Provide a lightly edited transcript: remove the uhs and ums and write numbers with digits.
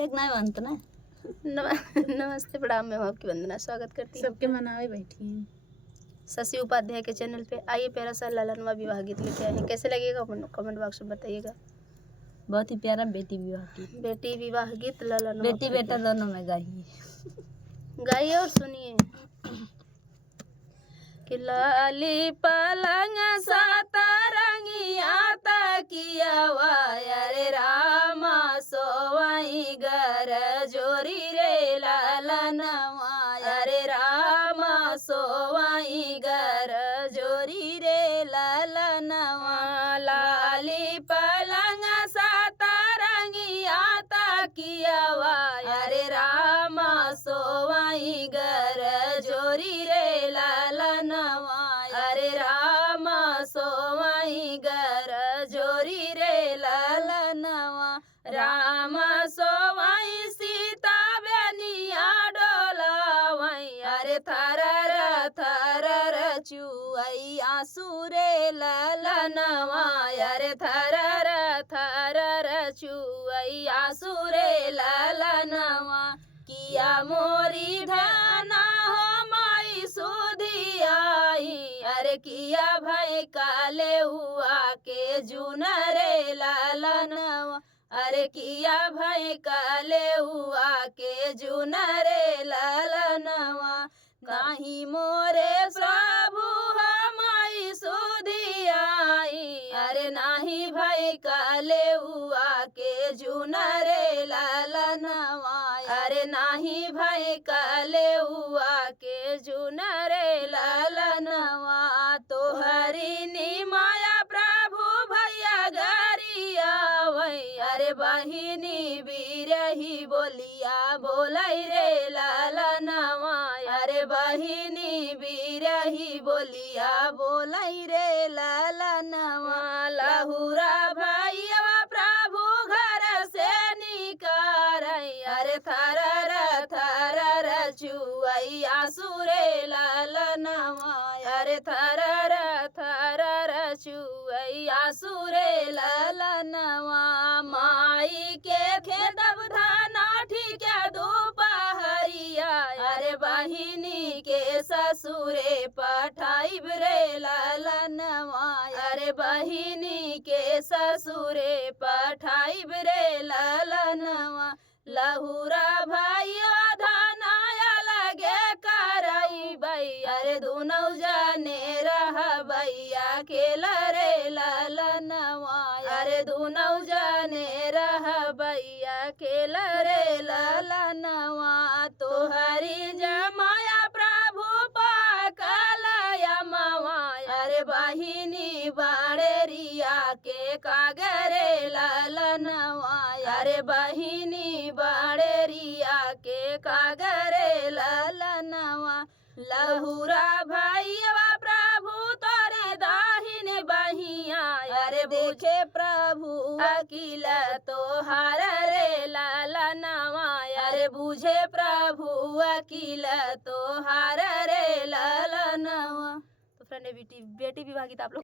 एक नहीं बनता ना। नमस्ते प्रणाम, मैं आपकी वंदना स्वागत करती हूँ सबके मनावे बैठी हैं शशि उपाध्याय के चैनल पे। आइए प्यारा सा ललनवा विवाह गीत लेके आए हैं। कैसे लगेगा कमेंट बॉक्स में बताइएगा। बहुत ही प्यारा बेटी विवाह की। बेटी विवाह गीत ललनवा बेटी बेटा दोनों में गाइए गाइए और सुनिए। कि लाली पलंग सतरंगिया तकिया रे रामा सोवाई गर जोरी रे ललनवा रे रामा सोवाई गर जोरी रे ललनवा। लाली पलंग सतरंगिया तकिया रे रामा सोवाई गर जोरी रे ललनवा अरे राम सोवाई गर जोरी रे ललनवा। राम सोवाई सीता बेनिया डोलावई अरे थरर थरर चुई आंसू रे ललनवा अरे थरर थरर चुई आंसू रे ललनवा। किया मोरी धाना हो माई सुधियाई अरे किया भाई काले हुआ के जून रे ललनवा अरे किया भाई काले हुआ के जून रे ललनवा। नाही मोरे प्रभु हमाई सुधियाई अरे नाही भाई काले हुआ के जून रे ललनवा अरे नाही भाई काले हुआ के जून रे ललनवा। तोहरी नी माया प्रभु भैया गरिया वै अरे बहिनी बिरही बोलिया बोलै रे ललनवा अरे बहिनी बिरही बोलिया बोलै रे ललनवा। लहुरा भैया प्रभु घर से निकार अरे थरर थरर चुई आंसू रे ललनवा अरे थरर थरर चुई आंसू रे ललनवा। माई के खेतब धाना ठीक दोपहरिया अरे बहिनी के ससुरे पठाइब रे ललनवा अरे बहिनी के ससुरे पठाइब रे ललनवा। लहुरा भैया धनाया लगे करई अरे दुनौ जाने रह भैया खेल रे ललनवा अरे दुनौ जाने रह भैया खेल रे ललनवा। तोहरी जमाया प्रभु पाकलया मवा अरे बहिनी बाड़ेरिया के कागरे ललनवा अरे बहिनी बाड़ेरिया के कागरे ललनवा। लहुरा भैया प्रभु तोरे दाहिने बहिया अरे देखे प्रभु अकिल तोहार रे ललनवा अरे बुझे प्रभु अकिल तोहार रे ललनवा। तो फ्रेंड बेटी विवाह गीत आप लोग